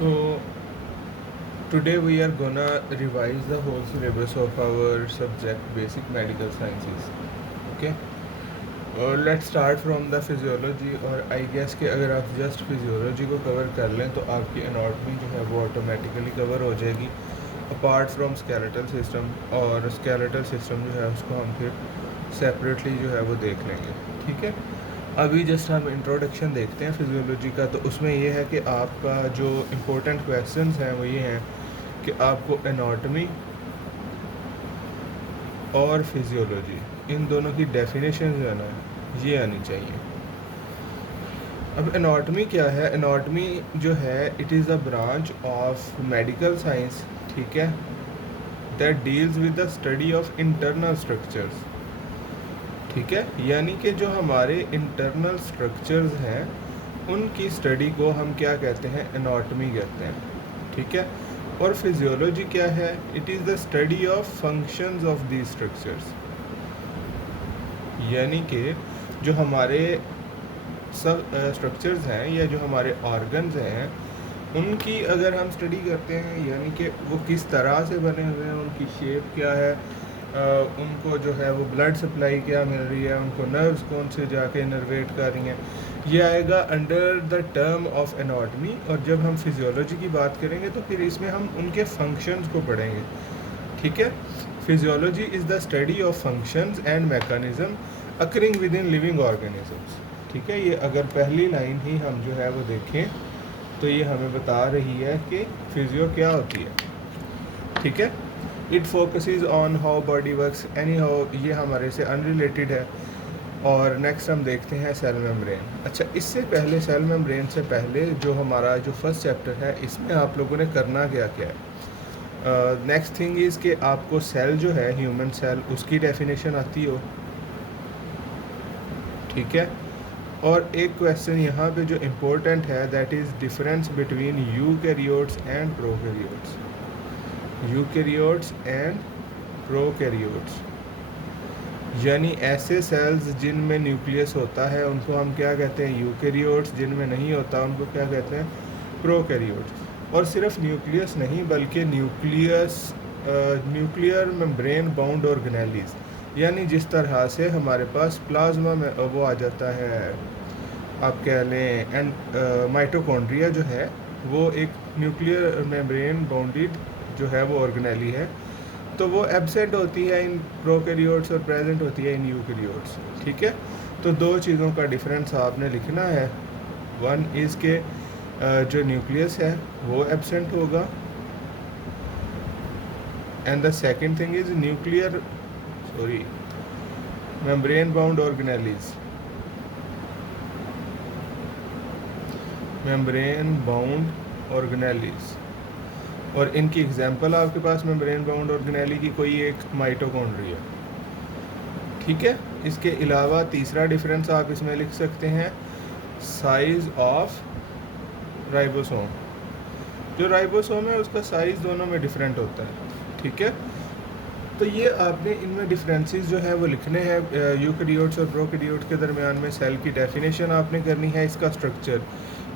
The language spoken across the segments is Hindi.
So today we are gonna revise the whole syllabus of our subject basic medical sciences. Okay. Let's start from the physiology और I guess कि अगर आप just physiology को cover कर लें तो आपकी anatomy जो है वो automatically cover हो जाएगी apart from skeletal system, और skeletal system जो है उसको हम फिर separately जो है वो देख लेंगे. ठीक है. अभी जस्ट हम इंट्रोडक्शन देखते हैं फिजियोलॉजी का. तो उसमें ये है कि आपका जो इम्पोर्टेंट क्वेश्चंस हैं वो ये हैं कि आपको एनाटॉमी और फिजियोलॉजी इन दोनों की डेफिनेशन जो है ना ये आनी चाहिए. अब एनाटॉमी क्या है? एनाटॉमी जो है it is a branch of medical science, ठीक है, that deals with the study of internal structures. ठीक है, यानी कि जो हमारे इंटरनल स्ट्रक्चर्स हैं उनकी स्टडी को हम क्या कहते हैं? एनाटॉमी कहते हैं. ठीक है. और फिजियोलॉजी क्या है? It is the study of functions of the structures. यानी कि जो हमारे सब स्ट्रक्चर्स हैं या जो हमारे ऑर्गन्स हैं उनकी अगर हम स्टडी करते हैं, यानी कि वो किस तरह से बने हुए हैं, उनकी शेप क्या है, उनको जो है वो ब्लड सप्लाई क्या मिल रही है, उनको नर्व्स कौन से जाके इनर्वेट कर रही हैं, ये आएगा under the term of anatomy. और जब हम फिजियोलॉजी की बात करेंगे तो फिर इसमें हम उनके फंक्शंस को पढ़ेंगे. ठीक है. Physiology is the study of functions and mechanism occurring with in living organisms. ठीक है. ये अगर पहली लाइन ही हम जो है वो देखें तो ये हमें बता रही है कि फिजियो क्या होती है. ठीक है. It focuses on how body works. Any how ये हमारे से अनरिलेटेड है. और नेक्स्ट हम देखते हैं सेल मेम्ब्रेन. अच्छा, इससे पहले सेल मेम्ब्रेन से पहले जो हमारा जो फर्स्ट चैप्टर है इसमें आप लोगों ने करना क्या क्या है. नेक्स्ट थिंग इज़ कि आपको सेल जो है ह्यूमन सेल उसकी डेफिनेशन आती हो. ठीक है. और एक क्वेश्चन यहाँ पे जो इम्पोर्टेंट है that is difference between eukaryotes and prokaryotes. Eukaryotes and prokaryotes यानी ऐसे सेल्स जिनमें न्यूक्लियस होता है उनको हम क्या कहते हैं? यूकैरियोट्स. जिनमें नहीं होता उनको क्या कहते हैं? प्रोकैरियोट्स. और सिर्फ न्यूक्लियस नहीं बल्कि न्यूक्लियर मेम्ब्रेन बाउंड ऑर्गेनेलीज, यानी जिस तरह से हमारे पास प्लाज्मा में वो आ जाता है, आप कह लें एंड माइटोकॉन्ड्रिया जो है वो एक न्यूक्लियर मेम्ब्रेन बाउंडेड जो है वो ऑर्गेनेली है, तो वो एब्सेंट होती है इन प्रोकैरियोट्स और प्रेजेंट होती है इन यूकैरियोट्स. ठीक है. तो दो चीज़ों का डिफरेंस आपने लिखना है. वन इज़ के जो न्यूक्लियस है वो एब्सेंट होगा, and the second thing is membrane bound organelles. Membrane bound organelles और इनकी एग्जांपल आपके पास मेम्ब्रेन बाउंड ऑर्गेनेली की कोई एक माइटोकॉन्ड्रिया. ठीक है. इसके अलावा तीसरा डिफरेंस आप इसमें लिख सकते हैं साइज़ ऑफ राइबोसोम. जो राइबोसोम है उसका साइज़ दोनों में डिफरेंट होता है. ठीक है. तो ये आपने इनमें डिफरेंसेस जो है वो लिखने हैं. यूकैरियोट्स और प्रोकैरियोट्स के दरमियान में सेल की डेफिनेशन आपने करनी है. इसका स्ट्रक्चर,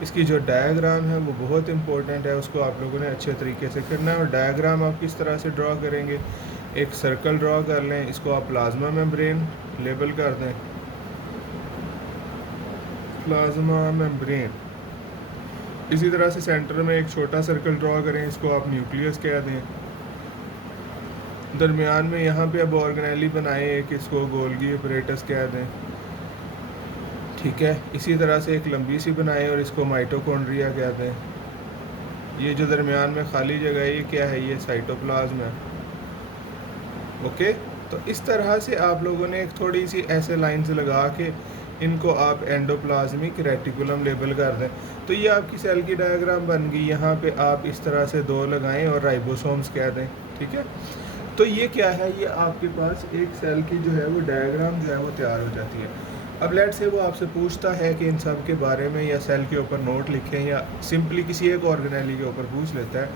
इसकी जो डायग्राम है वो बहुत इंपॉर्टेंट है, उसको आप लोगों ने अच्छे तरीके से करना है. और डायग्राम आप किस तरह से ड्रॉ करेंगे? एक सर्कल ड्रॉ कर लें, इसको आप प्लाज्मा मेम्ब्रेन लेबल कर दें, प्लाज्मा मेम्ब्रेन. इसी तरह से सेंटर में एक छोटा सर्कल ड्रॉ करें, इसको आप न्यूक्लियस कह दें. दरमियान में यहाँ पे अब ऑर्गेनेली बनाए एक, इसको गोल्गी अपरेटस कह दें. ठीक है. इसी तरह से एक लंबी सी बनाए और इसको माइटोकॉन्ड्रिया कह दें. ये जो दरमियान में खाली जगह है ये क्या है? ये साइटोप्लाज्म है. ओके. तो इस तरह से आप लोगों ने एक थोड़ी सी ऐसे लाइंस लगा के इनको आप एंडोप्लाज्मिक रेटिकुलम लेबल कर दें. तो ये आपकी सेल की डायग्राम बन गई. यहाँ पे आप इस तरह से दो लगाएं और राइबोसोम्स कह दें. ठीक है. तो ये क्या है? ये आपके पास एक सेल की जो है वो डायग्राम जो है वो तैयार हो जाती है. अब लेट से वो आपसे पूछता है कि इन सब के बारे में या सेल के ऊपर नोट लिखें या सिंपली किसी एक ऑर्गेनेली के ऊपर पूछ लेता है.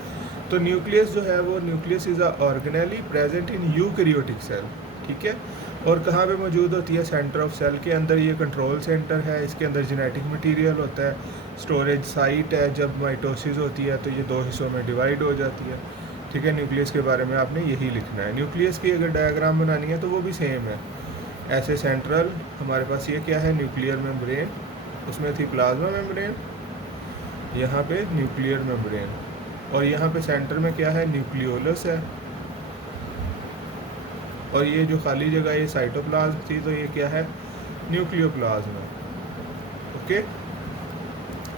तो न्यूक्लियस जो है वो nucleus is a organelle present in eukaryotic cell. ठीक है. और कहाँ पे मौजूद होती है? सेंटर ऑफ सेल के अंदर। ये कंट्रोल सेंटर है, इसके अंदर जेनेटिक मटेरियल होता है, स्टोरेज साइट है। जब माइटोसिस होती है तो ये दो हिस्सों में डिवाइड हो जाती है। ठीक है, न्यूक्लियस के बारे में आपने यही लिखना है। न्यूक्लियस की अगर डायग्राम बनानी है तो वो भी सेम है। ऐसे सेंट्रल हमारे पास ये क्या है? न्यूक्लियर मेम्ब्रेन, उसमें थी प्लाज्मा मेम्ब्रेन, यहाँ पे न्यूक्लियर मेम्ब्रेन, और यहाँ पे सेंटर में क्या है? न्यूक्लियोलस है। और ये जो खाली जगह ये साइटोप्लाज्म थी, तो ये क्या है? न्यूक्लियोप्लाज्म है। Okay,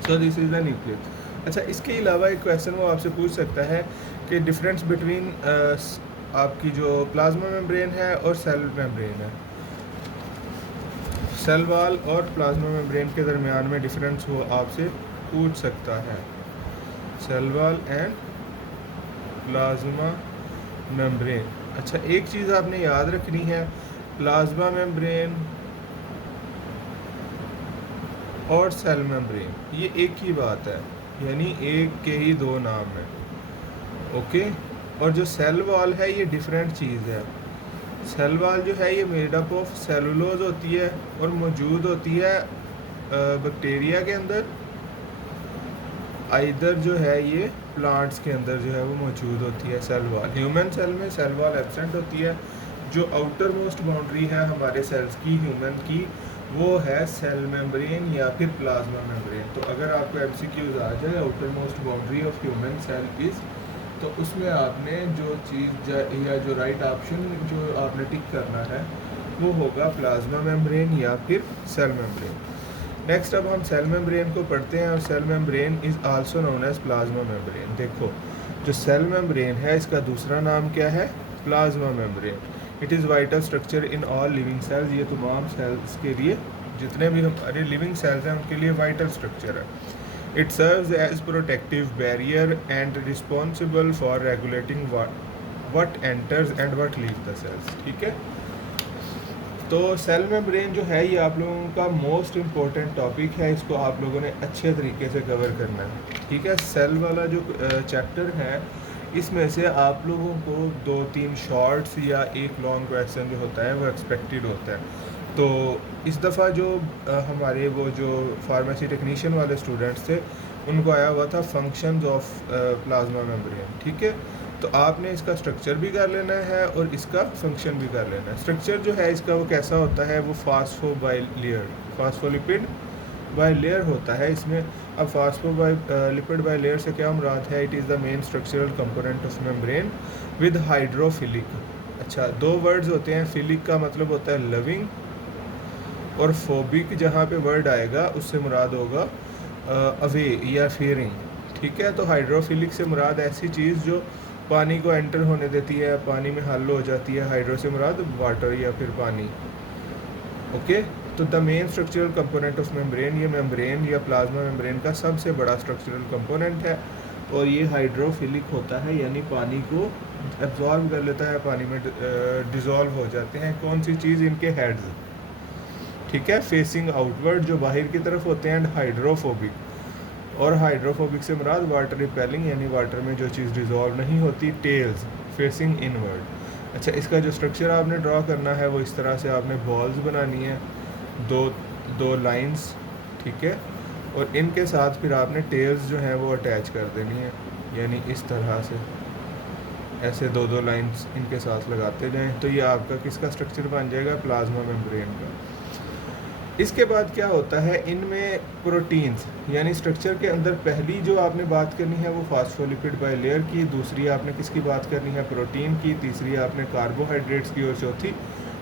so this is the nucleus. अच्छा, इसके अलावा एक क्वेश्चन वो आपसे पूछ सकता है कि डिफरेंस बिटवीन आपकी जो प्लाज्मा मेम्ब्रेन है और सेल मेम्ब्रेन है, सेल वॉल और प्लाज्मा मेम्ब्रेन के दरमियान में डिफरेंस वो आपसे पूछ सकता है। Cell wall and plasma membrane. अच्छा, एक चीज़ आपने याद रखनी है, प्लाज्मा मेम्ब्रेन और सेल मेम्ब्रेन ये एक ही बात है, यानी एक के ही दो नाम हैं। ओके, और जो सेल वॉल है ये डिफरेंट चीज़ है। सेल वॉल जो है ये मेड अप ऑफ सेलुलोज होती है और मौजूद होती है बैक्टीरिया के अंदर, आइदर जो है ये प्लांट्स के अंदर जो है वो मौजूद होती है सेल वॉल। ह्यूमन सेल में सेल वॉल एब्सेंट होती है। जो आउटर मोस्ट बाउंड्री है हमारे सेल्स की, ह्यूमन की, वो है सेल मेम्ब्रेन या फिर प्लाज्मा मेम्ब्रेन। तो अगर आपको एमसीक्यूज आ जाए outer most boundary of human cell is, तो उसमें आपने जो चीज़ या जो राइट ऑप्शन जो आपने टिक करना है वो होगा प्लाज्मा मेम्ब्रेन या फिर सेल मेम्ब्रेन। नेक्स्ट अब हम सेल मेम्ब्रेन को पढ़ते हैं, और cell membrane is also known as plasma membrane. देखो, जो सेल मेम्ब्रेन है इसका दूसरा नाम क्या है? Plasma membrane. It is vital structure in all living cells. ये तमाम सेल्स के लिए, जितने भी हमारे लिविंग सेल्स हैं उनके लिए वाइटल स्ट्रक्चर है। It serves as protective barrier and responsible for regulating what enters and what leave the cells. ठीक है, तो सेल मेम्ब्रेन जो है ये आप लोगों का मोस्ट इम्पोर्टेंट टॉपिक है, इसको आप लोगों ने अच्छे तरीके से कवर करना है। ठीक है, सेल वाला जो चैप्टर है इसमें से आप लोगों को 2-3 शॉर्ट्स या एक लॉन्ग क्वेश्चन जो होता है वो एक्सपेक्टेड होता है। तो इस दफ़ा जो हमारे वो जो फार्मेसी टेक्नीशियन वाले स्टूडेंट्स थे उनको आया हुआ था फंक्शंस ऑफ प्लाज्मा मेम्ब्रेन। ठीक है, तो आपने इसका स्ट्रक्चर भी कर लेना है और इसका फंक्शन भी कर लेना है। स्ट्रक्चर जो है इसका वो कैसा होता है? वो फास्फोलिपिड बाई लेयर होता है इसमें। अब फास्फोलिपिड बाई लेयर से क्या मुराद है? It is the main structural component of membrane with hydrophilic. अच्छा, दो वर्ड्स होते हैं, फिलिक का मतलब होता है लविंग, और फोबिक जहाँ पे वर्ड आएगा उससे मुराद होगा अवे या फियरिंग। ठीक है, तो हाइड्रोफिलिक से मुराद ऐसी चीज़ जो पानी को एंटर होने देती है, पानी में हल हो जाती है। हाइड्रो से मुराद वाटर या फिर पानी। ओके, तो the main structural component of membrane, ये मेम्ब्रेन या प्लाज्मा मेम्ब्रेन का सबसे बड़ा स्ट्रक्चरल कंपोनेंट है, और ये हाइड्रोफिलिक होता है, यानी पानी को एब्जॉर्ब कर लेता है, पानी में डिज़ोल्व हो जाते हैं। कौन सी चीज़? इनके हेड्स। ठीक है, फेसिंग आउटवर्ड जो बाहर की तरफ होते हैं, एंड हाइड्रोफोबिक, और हाइड्रोफोबिक से मुराद वाटर रिपेलिंग, यानी वाटर में जो चीज़ डिज़ोल्व नहीं होती, टेल्स फेसिंग इनवर्ड। अच्छा, इसका जो स्ट्रक्चर आपने ड्रॉ करना है वो इस तरह से आपने बॉल्स बनानी है, दो लाइंस। ठीक है, और इनके साथ फिर आपने टेल्स जो हैं वो अटैच कर देनी है, यानी इस तरह से ऐसे दो लाइंस इनके साथ लगाते जाएं, तो ये आपका किसका स्ट्रक्चर बन जाएगा? प्लाज्मा मेम्ब्रेन का। इसके बाद क्या होता है, इनमें प्रोटीन्स, यानी स्ट्रक्चर के अंदर पहली जो आपने बात करनी है वो फास्फोलिपिड बाई लेयर की, दूसरी आपने किसकी बात करनी है? प्रोटीन की, तीसरी आपने कार्बोहाइड्रेट्स की, और चौथी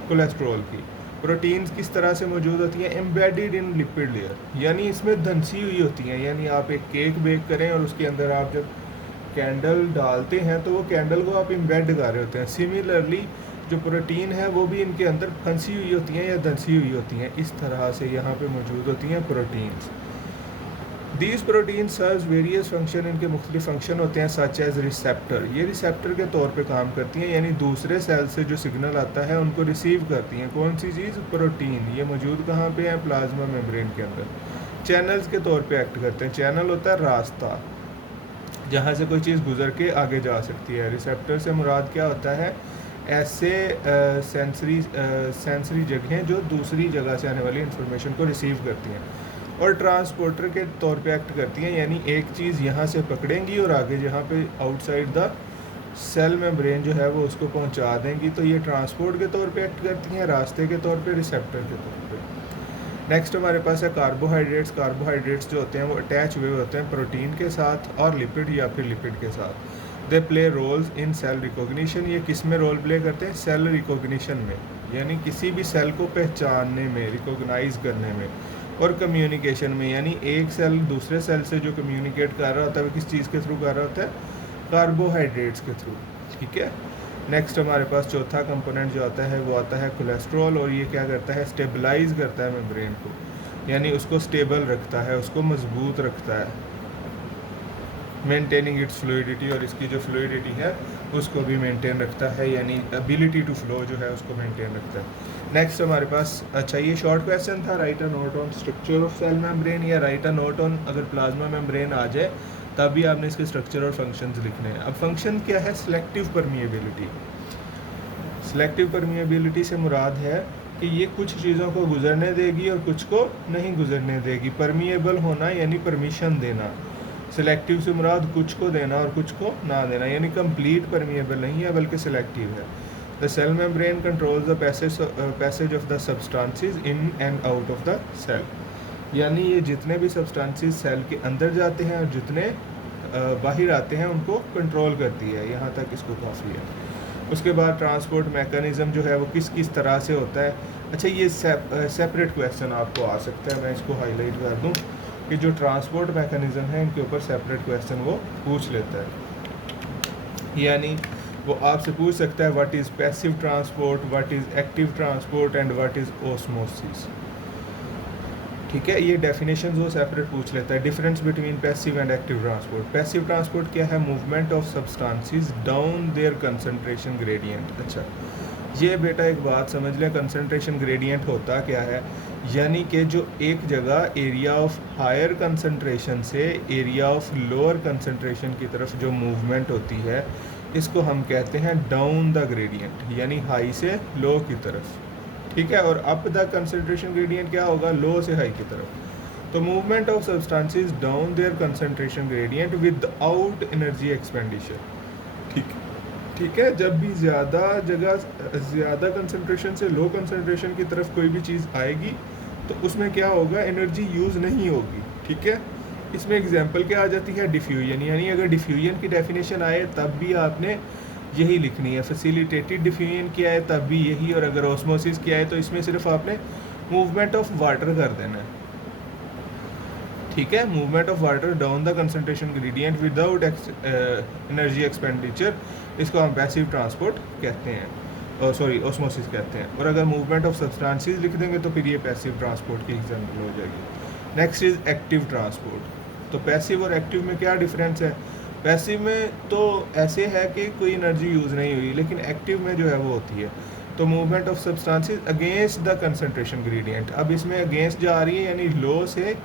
कोलेस्ट्रॉल की। प्रोटीन्स किस तरह से मौजूद होती हैं? एम्बेडेड इन लिपिड लेयर, यानी इसमें धंसी हुई होती हैं। यानी आप एक केक बेक करें और उसके अंदर आप जब कैंडल डालते हैं तो वो कैंडल को आप एम्बेड कर रहे होते हैं। सिमिलरली जो प्रोटीन है वो भी इनके अंदर फंसी हुई होती हैं या धंसी हुई होती हैं, इस तरह से यहाँ पे मौजूद होती हैं proteins. These protein serves various function, इनके मुख्तलिफ फंक्शन होते हैं, सच एज रिसेप्टर, ये रिसेप्टर के तौर पे काम करती हैं, यानी दूसरे सेल से जो सिग्नल आता है उनको रिसीव करती हैं। कौन सी चीज़? प्रोटीन। ये मौजूद कहाँ पे है? प्लाज्मा मेम्ब्रेन के अंदर। चैनल्स के तौर पे एक्ट करते हैं। चैनल होता है रास्ता जहाँ से कोई चीज़ गुजर के आगे जा सकती है। रिसेप्टर से मुराद क्या होता है? ऐसे सेंसरी जगहें जो दूसरी जगह से आने वाली इंफॉर्मेशन को रिसीव करती हैं और ट्रांसपोर्टर के तौर पे एक्ट करती हैं, यानी एक चीज़ यहाँ से पकड़ेंगी और आगे जहाँ पे आउटसाइड द सेल मेम्ब्रेन जो है वो उसको पहुँचा देंगी। तो ये ट्रांसपोर्ट के तौर पे एक्ट करती हैं, रास्ते के तौर पे, रिसेप्टर के तौर पे। नेक्स्ट हमारे पास है कार्बोहाइड्रेट्स। कार्बोहाइड्रेट्स जो होते हैं वो अटैच हुए होते हैं प्रोटीन के साथ और लिपिड या फिर लिपिड के साथ। They play roles in cell recognition. ये किस में रोल प्ले करते हैं? सेल रिकॉग्निशन में, यानी किसी भी सेल को पहचानने में, रिकॉग्नाइज करने में, और कम्युनिकेशन में, यानी एक सेल दूसरे सेल से जो कम्युनिकेट कर रहा होता है वो किस चीज़ के थ्रू कर रहा होता है? कार्बोहाइड्रेट्स के थ्रू। ठीक है। नेक्स्ट हमारे पास चौथा कंपोनेंट जो आता है वो आता है कोलेस्ट्रॉल, और ये क्या करता है? स्टेबलाइज करता है मेम्ब्रेन को, यानी उसको स्टेबल रखता है, उसको मजबूत रखता है, मेंटेनिंग इट्स फ्लूइडिटी, और इसकी जो फ्लूइडिटी है उसको भी मेंटेन रखता है, यानी एबिलिटी टू फ्लो जो है उसको मेंटेन रखता है। नेक्स्ट हमारे पास, अच्छा ये शॉर्ट क्वेश्चन था, write a note on structure of cell membrane, या राइट अ नोट ऑन, अगर प्लाज्मा मेम्ब्रेन आ जाए तब भी आपने इसके स्ट्रक्चर और फंक्शंस लिखने हैं। अब फंक्शन क्या है? Selective permeability. सिलेक्टिव परमिएबिलिटी से मुराद है कि ये कुछ चीज़ों को गुजरने देगी और कुछ को नहीं गुजरने देगी। परमिएबल होना यानी परमिशन देना, सिलेक्टिव से मुराद कुछ को देना और कुछ को ना देना, यानी कंप्लीट परमिएबल नहीं है बल्कि सिलेक्टिव है। The cell membrane controls the passage of the substances in and out of the cell, यानी ये जितने भी सब्सटेंसेस सेल के अंदर जाते हैं और जितने बाहर आते हैं उनको कंट्रोल करती है। यहाँ तक इसको काफ़ी है। उसके बाद ट्रांसपोर्ट मैकेनिज़्म जो है वो किस किस तरह से होता है। अच्छा ये सेपरेट क्वेश्चन आपको आ सकता है, मैं इसको हाईलाइट कर दूँ कि जो ट्रांसपोर्ट मैकेनिज़्म है इनके ऊपर सेपरेट क्वेश्चन वो पूछ लेता है, यानी वो आपसे पूछ सकता है what is passive transport, what is active transport and what is osmosis. ठीक है, ये डेफिनेशन वो सेपरेट पूछ लेता है। Difference between passive and active transport. Passive transport क्या है? Movement of substances down there concentration gradient. अच्छा ये बेटा एक बात समझ लें, कंसंट्रेशन ग्रेडियंट होता क्या है? यानी कि जो एक जगह एरिया ऑफ हायर कंसंट्रेशन से एरिया ऑफ लोअर कंसंट्रेशन की तरफ जो मूवमेंट होती है इसको हम कहते हैं डाउन द ग्रेडियंट, यानी हाई से लो की तरफ। ठीक है, और अप द कंसंट्रेशन ग्रेडियंट क्या होगा? लो से हाई की तरफ। तो movement of substances down there concentration gradient without energy expenditure. ठीक है, जब भी ज़्यादा कंसंट्रेशन से लो कंसंट्रेशन की तरफ कोई भी चीज़ आएगी तो उसमें क्या होगा? एनर्जी यूज़ नहीं होगी। ठीक है, इसमें एग्जांपल क्या आ जाती है? डिफ्यूजन, यानी अगर डिफ्यूजन की डेफिनेशन आए तब भी आपने यही लिखनी है। फैसिलिटेटेड डिफ्यूजन किया है तब भी यही, और अगर ऑस्मोसिस किया है तो इसमें सिर्फ आपने मूवमेंट ऑफ वाटर कर देना है। ठीक है, movement of water down the concentration gradient without energy expenditure, इसको हम पैसिव ट्रांसपोर्ट कहते हैं, और सॉरी ऑस्मोसिस कहते हैं। और अगर मूवमेंट ऑफ सब्सटेंसेस लिख देंगे तो फिर ये पैसिव ट्रांसपोर्ट की एग्जांपल हो जाएगी। Next is active transport. तो पैसिव और एक्टिव में क्या डिफरेंस है? पैसिव में तो ऐसे है कि कोई एनर्जी यूज़ नहीं हुई, लेकिन एक्टिव में जो है वो होती है। तो movement of substances against the concentration gradient, अब इसमें अगेंस्ट जा रही है यानी लो से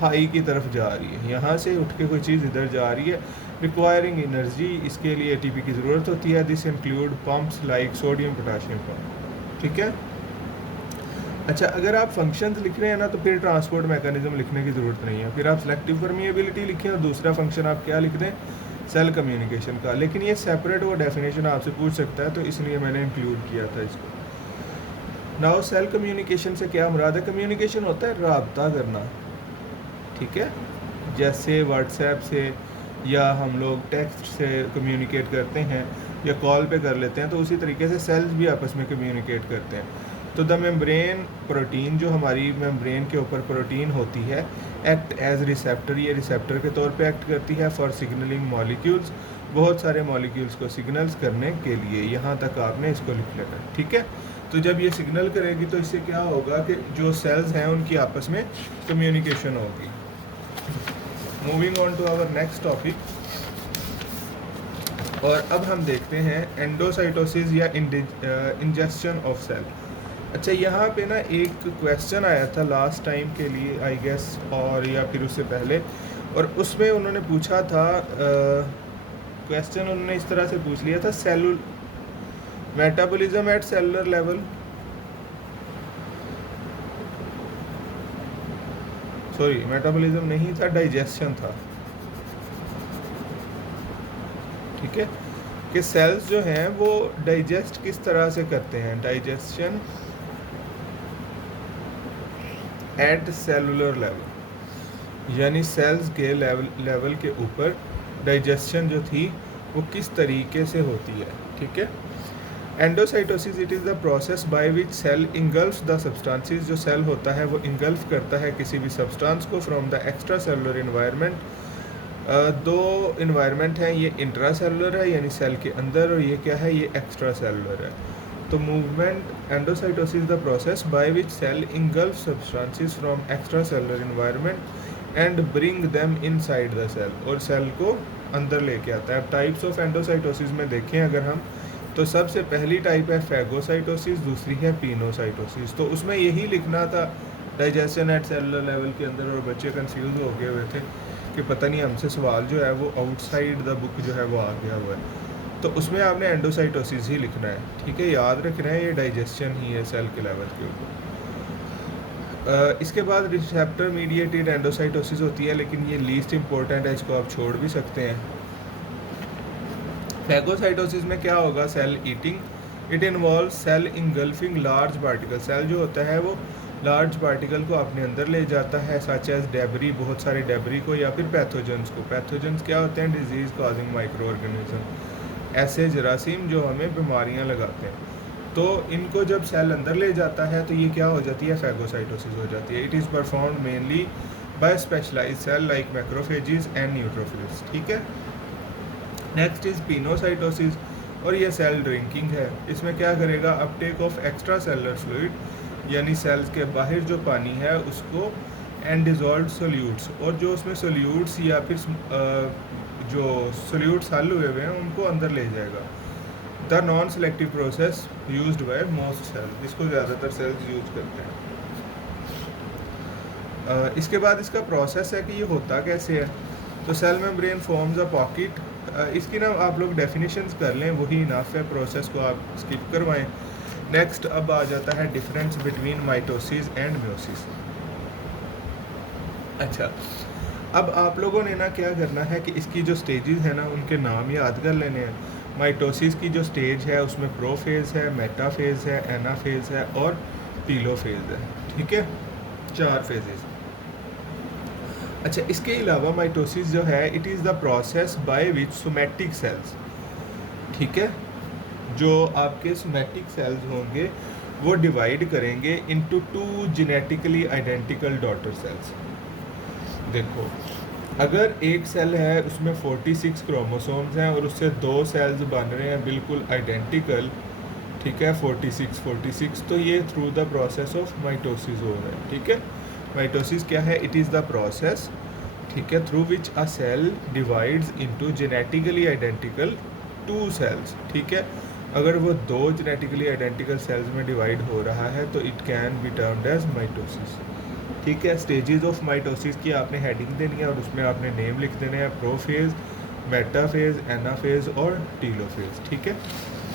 हाई की तरफ जा रही है, यहाँ से उठ के कोई चीज़ इधर जा रही है, रिक्वायरिंग एनर्जी, इसके लिए एटीपी की ज़रूरत होती है। This include pumps like sodium potassium pump. ठीक है, अच्छा अगर आप फंक्शंस लिख रहे हैं ना तो फिर ट्रांसपोर्ट मैकेनिज्म लिखने की ज़रूरत नहीं है, फिर आप सिलेक्टिव परमिएबिलिटी लिखें और दूसरा फंक्शन आप क्या लिख दें? सेल कम्युनिकेशन का। लेकिन ये सेपरेट वो डेफिनेशन आपसे पूछ सकता है, तो इसलिए मैंने इंक्लूड किया था इसको। नाउ सेल कम्युनिकेशन से क्या मुराद है? कम्युनिकेशन होता है राब्ता करना। ठीक है, जैसे व्हाट्सएप से या हम लोग टेक्स्ट से कम्युनिकेट करते हैं या कॉल पे कर लेते हैं, तो उसी तरीके से सेल्स भी आपस में कम्युनिकेट करते हैं। तो द मेम्ब्रेन प्रोटीन, जो हमारी मेम्ब्रेन के ऊपर प्रोटीन होती है, एक्ट एज रिसेप्टर, ये रिसेप्टर के तौर पे एक्ट करती है फॉर सिग्नलिंग मॉलिक्यूल्स, बहुत सारे मॉलिक्यूल्स को सिग्नल्स करने के लिए। यहाँ तक आपने इसको लिख लेना। ठीक है, तो जब ये सिग्नल करेगी तो इससे क्या होगा कि जो सेल्स हैं उनकी आपस में कम्युनिकेशन होगी। Moving on to our next topic, और अब हम देखते हैं एंडोसाइटोसिस या इंजेक्शन ऑफ सेल। अच्छा यहाँ पे ना एक क्वेश्चन आया था लास्ट टाइम के लिए आई गेस, और या फिर उससे पहले, और उसमें उन्होंने पूछा था क्वेश्चन उन्होंने इस तरह से पूछ लिया था, metabolism at cellular level, sorry metabolism नहीं था, डाइजेशन था। ठीक है, कि सेल्स जो हैं वो डाइजेस्ट किस तरह से करते हैं, डाइजेशन एट सेलुलर लेवल, यानी सेल्स के लेवल के ऊपर डाइजेशन जो थी वो किस तरीके से होती है। ठीक है, endocytosis it is the process by which cell engulfs the substances, जो सेल होता है वो इंगल्फ करता है किसी भी सब्सटेंस को from the extra cellular environment. दो इन्वायरमेंट हैं, ये इंट्रा सेलुलर है यानी सेल के अंदर, और ये क्या है, ये एक्स्ट्रा सेलुलर है। तो movement endocytosis the process by which cell engulf substances from extra cellular environment and bring them inside the cell, और सेल को अंदर लेके आता है। टाइप्स ऑफ एंडोसाइटोसिस में देखें अगर हम, तो सबसे पहली टाइप है फैगोसाइटोसिस, दूसरी है पिनोसाइटोसिस। तो उसमें यही लिखना था डाइजेशन एट सेलुलर लेवल के अंदर, और बच्चे कंफ्यूज हो गए हुए थे कि पता नहीं हमसे सवाल जो है वो आउटसाइड द बुक जो है वो आ गया हुआ है। तो उसमें आपने एंडोसाइटोसिस ही लिखना है। ठीक है, याद रखना है ये डाइजेशन ही है सेल के लेवल के ऊपर। इसके बाद रिसेप्टर मीडिएटेड एंडोसाइटोसिस होती है, लेकिन ये लीस्ट इंपॉर्टेंट है, इसको आप छोड़ भी सकते हैं। फैगोसाइटोसिस में क्या होगा, cell eating, it involve cell engulfing large particle, cell जो होता है वो लार्ज पार्टिकल को अपने अंदर ले जाता है, सच एज डेबरी, बहुत सारे डेबरी को, या फिर पैथोजेंस को। पैथोजेंस क्या होते हैं, डिजीज़ कॉजिंग माइक्रो ऑर्गेनिज्म, ऐसे जरासीम जो हमें बीमारियां लगाते हैं। तो इनको जब सेल अंदर ले जाता है तो ये क्या हो जाती है, फैगोसाइटोसिस हो जाती है। It is performed mainly by specialised cell like macrophages and neutrophils. ठीक है, नेक्स्ट इज़ पिनोसाइटोसिस, और ये सेल ड्रिंकिंग है। इसमें क्या करेगा, Uptake of extra cellular fluid, यानी सेल्स के बाहर जो पानी है उसको, एंड डिजॉल्व सोल्यूट्स, और जो उसमें सोल्यूट्स या फिर जो सोल्यूट्स हल हुए हुए हैं उनको अंदर ले जाएगा। The non selective process used by most cells, इसको ज़्यादातर सेल्स यूज करते हैं। इसके बाद इसका प्रोसेस है कि ये होता कैसे है। तो cell membrane forms a pocket, इसकी ना आप लोग डेफिनेशंस कर लें, वही इनफ है, प्रोसेस को आप स्किप करवाएं। नेक्स्ट अब आ जाता है difference between mitosis and meiosis. अच्छा, अब आप लोगों ने ना क्या करना है कि इसकी जो स्टेजेस हैं ना उनके नाम याद कर लेने हैं। माइटोसिस की जो स्टेज है उसमें प्रोफेज है, मेटाफेज है, एनाफेज है और टीलोफेज है। ठीक है, 4 फेजेस। अच्छा, इसके अलावा माइटोसिस जो है it is the process by which somatic cells, ठीक है, जो आपके सोमैटिक सेल्स होंगे वो डिवाइड करेंगे into 2 genetically identical daughter cells. देखो, अगर एक सेल है उसमें 46 क्रोमोसोम्स हैं और उससे 2 सेल्स बन रहे हैं बिल्कुल आइडेंटिकल, ठीक है, 46, तो ये through the process of mitosis हो रहा है। ठीक है, माइटोसिस क्या है, इट इज़ द प्रोसेस, ठीक है, through which a cell divides into genetically identical 2 cells. ठीक है, अगर वो 2 जेनेटिकली आइडेंटिकल सेल्स में डिवाइड हो रहा है तो it can be termed as mitosis. ठीक है, स्टेजेस ऑफ माइटोसिस की आपने हेडिंग देनी है और उसमें आपने नेम लिख देने हैं, प्रोफेज, मेटाफेज, एनाफेज और टीलोफेज। ठीक है,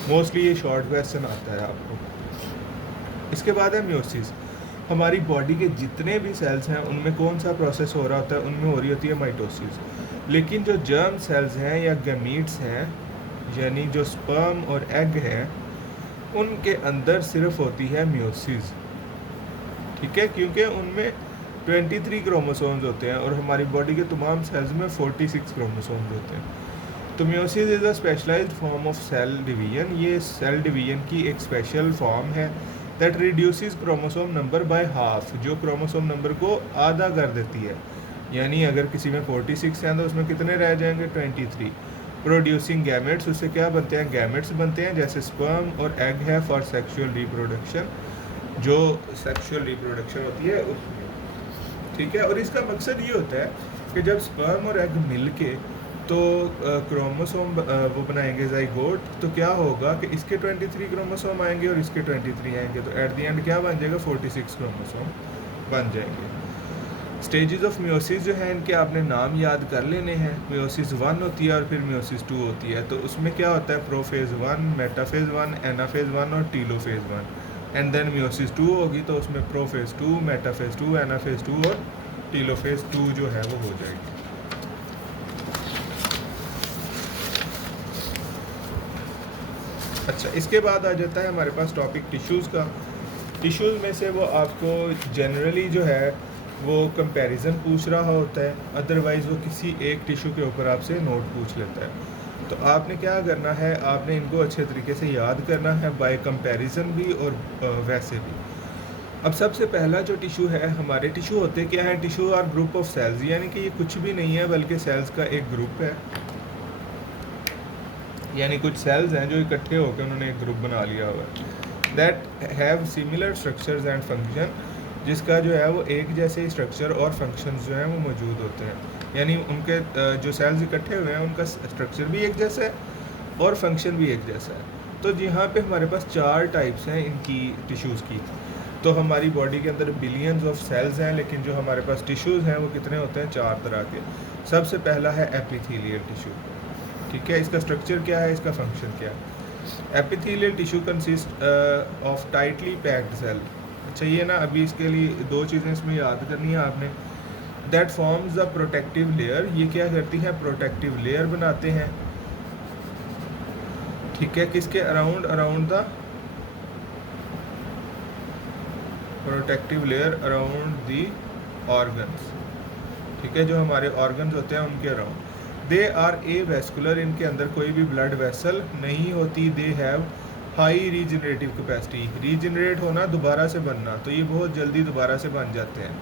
मोस्टली ये शॉर्ट क्वेश्चन आता है आपको। इसके बाद है म्योसिस। हमारी बॉडी के जितने भी सेल्स हैं उनमें कौन सा प्रोसेस हो रहा होता है, उनमें हो रही होती है माइटोसिस। लेकिन जो जर्म सेल्स हैं या गमीट्स हैं, यानी जो स्पर्म और एग हैं, उनके अंदर सिर्फ होती है म्योसिस। ठीक है, क्योंकि उनमें 23 क्रोमोसोम्स होते हैं और हमारी बॉडी के तमाम सेल्स में 46 क्रोमोसोम्स होते हैं। तो meiosis is a specialised form of cell division, ये सेल डिवीजन की एक स्पेशल फॉर्म है that reduces chromosome number by half, जो क्रोमोसोम नंबर को आधा कर देती है। यानी अगर किसी में 46 हैं तो उसमें कितने रह जाएंगे, 23। प्रोड्यूसिंग गैमेट्स, उससे क्या बनते हैं, गैमेट्स बनते हैं, जैसे स्पर्म और एग है फॉर सेक्सुअल रिप्रोडक्शन, जो सेक्सुअल रिप्रोडक्शन होती है उसमें। ठीक है, और इसका मकसद ये होता है कि जब स्पर्म और एग मिल के तो क्रोमोसोम वो बनाएंगे ज़ाइगोट, तो क्या होगा कि इसके 23 क्रोमोसोम आएंगे और इसके 23 आएंगे, तो एट द एंड क्या बन जाएगा, 46 क्रोमोसोम बन जाएंगे। स्टेजेस ऑफ मियोसिस जो है इनके आपने नाम याद कर लेने हैं। मियोसिस 1 होती है और फिर मियोसिस 2 होती है। तो उसमें क्या होता है, प्रोफेज़ 1, मेटाफेज़ 1, एनाफेज़ 1 और टीलोफेज़ 1। एंड देन मियोसिस 2 होगी तो उसमें प्रोफेज़ 2, मेटाफेज़ 2, एनाफेज़ 2 और टीलोफेज़ 2 जो है वो हो जाएगी। अच्छा, इसके बाद आ जाता है हमारे पास टॉपिक टिश्यूज़ का। टिश्यूज़ में से वो आपको जनरली जो है वो कंपैरिजन पूछ रहा होता है, अदरवाइज़ वो किसी एक टिश्यू के ऊपर आपसे नोट पूछ लेता है। तो आपने क्या करना है, आपने इनको अच्छे तरीके से याद करना है, बाय कंपैरिजन भी और वैसे भी। अब सबसे पहला जो टिश्यू है, हमारे टिश्यू होते क्या हैं, tissue are group of cells, यानी कि ये कुछ भी नहीं है बल्कि सेल्स का एक ग्रुप है। यानी कुछ सेल्स हैं जो इकट्ठे होकर उन्होंने एक ग्रुप बना लिया हुआ है, that have similar structures and function, जिसका जो है वो एक जैसे स्ट्रक्चर और फंक्शंस जो हैं वो मौजूद होते हैं। यानी उनके जो सेल्स इकट्ठे हुए हैं उनका स्ट्रक्चर भी एक जैसा है और फंक्शन भी एक जैसा है। तो यहाँ पे हमारे पास 4 टाइप्स हैं इनकी टिश्यूज़ की। तो हमारी बॉडी के अंदर बिलियंस ऑफ सेल्स हैं, लेकिन जो हमारे पास टिश्यूज़ हैं वो कितने होते हैं, 4 तरह के। सबसे पहला है एपिथेलियल टिश्यू। ठीक है, इसका स्ट्रक्चर क्या है, इसका फंक्शन क्या है। Epithelial tissue consist of tightly packed cell. अच्छा, ये ना अभी इसके लिए 2 चीज़ें इसमें याद करनी है आपने। That forms the protective layer, ये क्या करती है, प्रोटेक्टिव लेयर बनाते हैं। ठीक है, किसके around the protective layer around the organs. ठीक है, जो हमारे ऑर्गन्स होते हैं उनके around. They are avascular, इनके अंदर कोई भी ब्लड वेसल नहीं होती। They have high regenerative capacity, regenerate होना, दोबारा से बनना, तो ये बहुत जल्दी दोबारा से बन जाते हैं।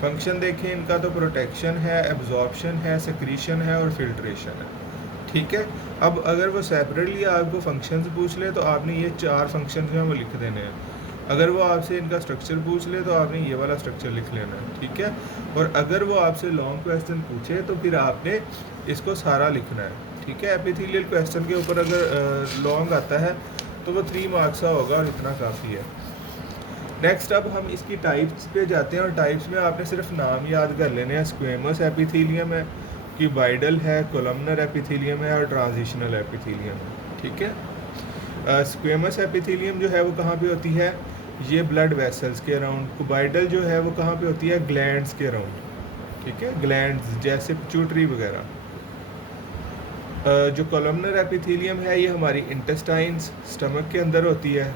फंक्शन देखें इनका, तो प्रोटेक्शन है, एब्जॉर्प्शन है, सेक्रीशन है और फिल्ट्रेशन है। ठीक है, अब अगर वो सेपरेटली आपको फंक्शंस पूछ ले तो आपने ये 4 फंक्शन जो हैं वो लिख देने हैं। अगर वो आपसे इनका स्ट्रक्चर पूछ ले तो आपने ये वाला स्ट्रक्चर लिख लेना है। ठीक है, और अगर वो आपसे लॉन्ग क्वेश्चन पूछे तो फिर आपने इसको सारा लिखना है। ठीक है, एपिथेलियल क्वेश्चन के ऊपर अगर लॉन्ग आता है तो वो 3 मार्क्स का होगा और इतना काफ़ी है। नेक्स्ट अब हम इसकी टाइप्स पे जाते हैं और टाइप्स में आपने सिर्फ नाम याद कर लेने हैं। स्क्वेमस एपिथेलियम है, क्यूबाइडल है, कोलमनर एपिथेलियम है और ट्रांजिशनल एपिथेलियम है। ठीक है, स्क्वेमस एपिथेलियम जो है वो कहाँ पे होती है, ये ब्लड वेसल्स के अराउंड। क्यूबाइडल जो है वो कहाँ पे होती है, ग्लैंड्स के अराउंड। ठीक है, ग्लैंड्स जैसे पिट्यूटरी वगैरह। जो कोलमनर एपिथेलियम है ये हमारी इंटेस्टाइन्स, स्टमक के अंदर होती है।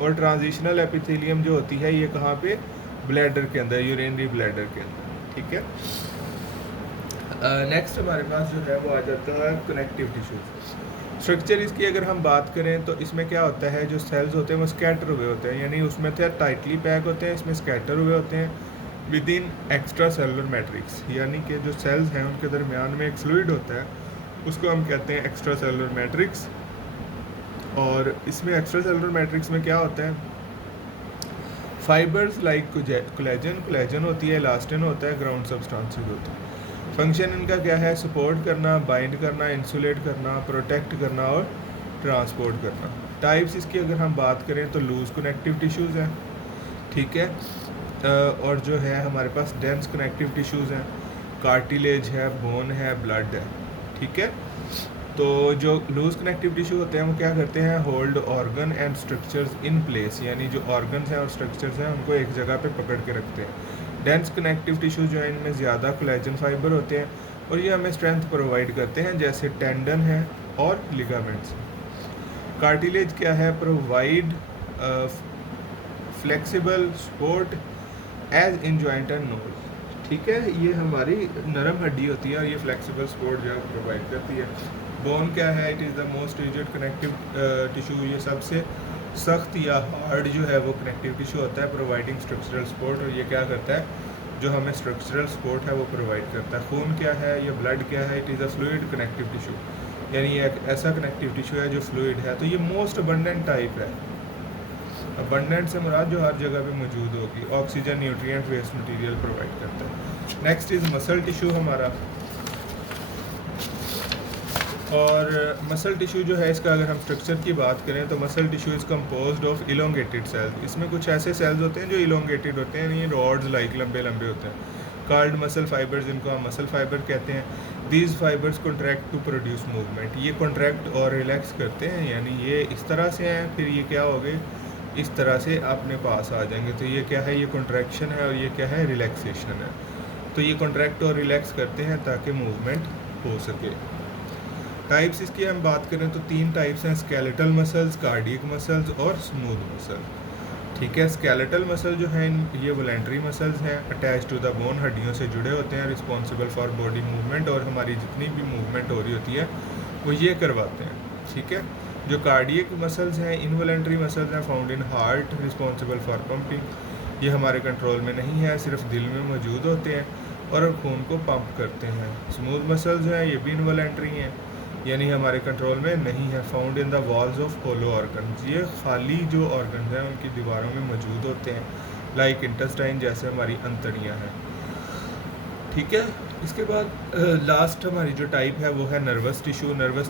और ट्रांजिशनल एपिथेलियम जो होती है ये कहाँ पे, ब्लैडर के अंदर, यूरिनरी ब्लैडर के अंदर। ठीक है, नेक्स्ट हमारे पास जो है वो आ जाता है कनेक्टिव टिश्यूज। स्ट्रक्चर इसकी अगर हम बात करें तो इसमें क्या होता है, जो सेल्स होते हैं वो स्कैटर हुए होते हैं, यानी उसमें थे टाइटली पैक होते हैं, इसमें स्कैटर हुए होते हैं with in extra cellular matrix. यानी कि जो सेल्स हैं उनके दरमियान में एक फ्लूइड होता है, उसको हम कहते हैं एक्स्ट्रा सेलुलर मैट्रिक्स। और इसमें एक्स्ट्रा सेलुलर मैट्रिक्स में क्या होता है, फाइबर्स लाइक कोलेजन होती है, इलास्टिन होता है, ग्राउंड सब्सटेंसेस होते हैं। फंक्शन इनका क्या है, सपोर्ट करना, बाइंड करना, इंसुलेट करना, प्रोटेक्ट करना और ट्रांसपोर्ट करना। टाइप्स इसकी अगर हम बात करें तो लूज कनेक्टिव टिश्यूज़ हैं। ठीक है, और जो है हमारे पास डेंस कनेक्टिव टिश्यूज़ हैं, कार्टिलेज है, बोन है, ब्लड है। ठीक है, तो जो लूज कनेक्टिव टिश्यू होते हैं वो क्या करते हैं, hold organ and structures in place, यानी जो ऑर्गन्स हैं और स्ट्रक्चर्स हैं उनको एक जगह पे पकड़ के रखते हैं। डेंस कनेक्टिव टिश्यू जो है इनमें ज़्यादा कोलेजन फाइबर होते हैं और ये हमें स्ट्रेंथ प्रोवाइड करते हैं, जैसे टेंडन है और लिगामेंट्स। कार्टिलेज क्या है, provide flexible support as in joint and nose. ठीक है, ये हमारी नरम हड्डी होती है और ये फ्लेक्सिबल सपोर्ट जो है प्रोवाइड करती है। बोन क्या है, it is the most rigid connective tissue, ये सबसे सख्त या हार्ड जो है वो कनेक्टिव टिश्यू होता है, प्रोवाइडिंग स्ट्रक्चरल सपोर्ट। और ये क्या करता है, जो हमें स्ट्रक्चरल सपोर्ट है वो प्रोवाइड करता है। खून क्या है, ये ब्लड क्या है, it is a fluid connective tissue, यानी ये एक ऐसा कनेक्टिव टिश्यू है जो फ्लूइड है। तो ये मोस्ट अबंडेंट टाइप है। अबंडेंट से मुराद जो हर जगह पे मौजूद होगी, oxygen, nutrient, waste material provide करता है। नेक्स्ट इज़ मसल टिश्यू हमारा। और मसल टिश्यू जो है इसका अगर हम स्ट्रक्चर की बात करें तो muscle tissue is composed of elongated cells. इसमें कुछ ऐसे सेल्स होते हैं जो इलोंगेटेड होते हैं, यानी रॉड्स लाइक लंबे लंबे होते हैं, कॉल्ड मसल फाइबर्स, जिनको हम मसल फाइबर कहते हैं। These fibres contract to produce movement, ये कॉन्ट्रैक्ट और रिलैक्स करते हैं, यानी ये इस तरह से हैं, फिर ये क्या हो गए, इस तरह से अपने पास आ जाएंगे। तो ये क्या है, ये कॉन्ट्रैक्शन है, और ये क्या है, रिलैक्सेशन है। तो ये कॉन्ट्रैक्ट और रिलैक्स करते हैं ताकि मूवमेंट हो सके। टाइप्स इसकी हम बात करें तो 3 टाइप्स हैं, स्केलेटल मसल्स, कार्डियक मसल्स और स्मूथ मसल। ठीक है, स्केलेटल मसल जो हैं ये वॉलेंट्री मसल्स हैं, अटैच टू द बोन, हड्डियों से जुड़े होते हैं, रिस्पॉन्सिबल फॉर बॉडी मूवमेंट, और हमारी जितनी भी मूवमेंट हो रही होती है वो ये करवाते हैं। ठीक है, जो कार्डियक मसल्स हैं, इनवॉलेंट्री मसल्स हैं, found in heart, responsible for pumping, ये हमारे कंट्रोल में नहीं है, सिर्फ दिल में मौजूद होते हैं और खून को पंप करते हैं। स्मूथ मसल्स जो हैं ये भी इनवॉलेंट्री हैं, यानी हमारे कंट्रोल में नहीं है, found in the walls of hollow organ, ये खाली जो ऑर्गन हैं उनकी दीवारों में मौजूद होते हैं, लाइक इंटेस्टाइन, जैसे हमारी अंतड़ियाँ हैं। ठीक है, इसके बाद लास्ट हमारी जो टाइप है वो है नर्वस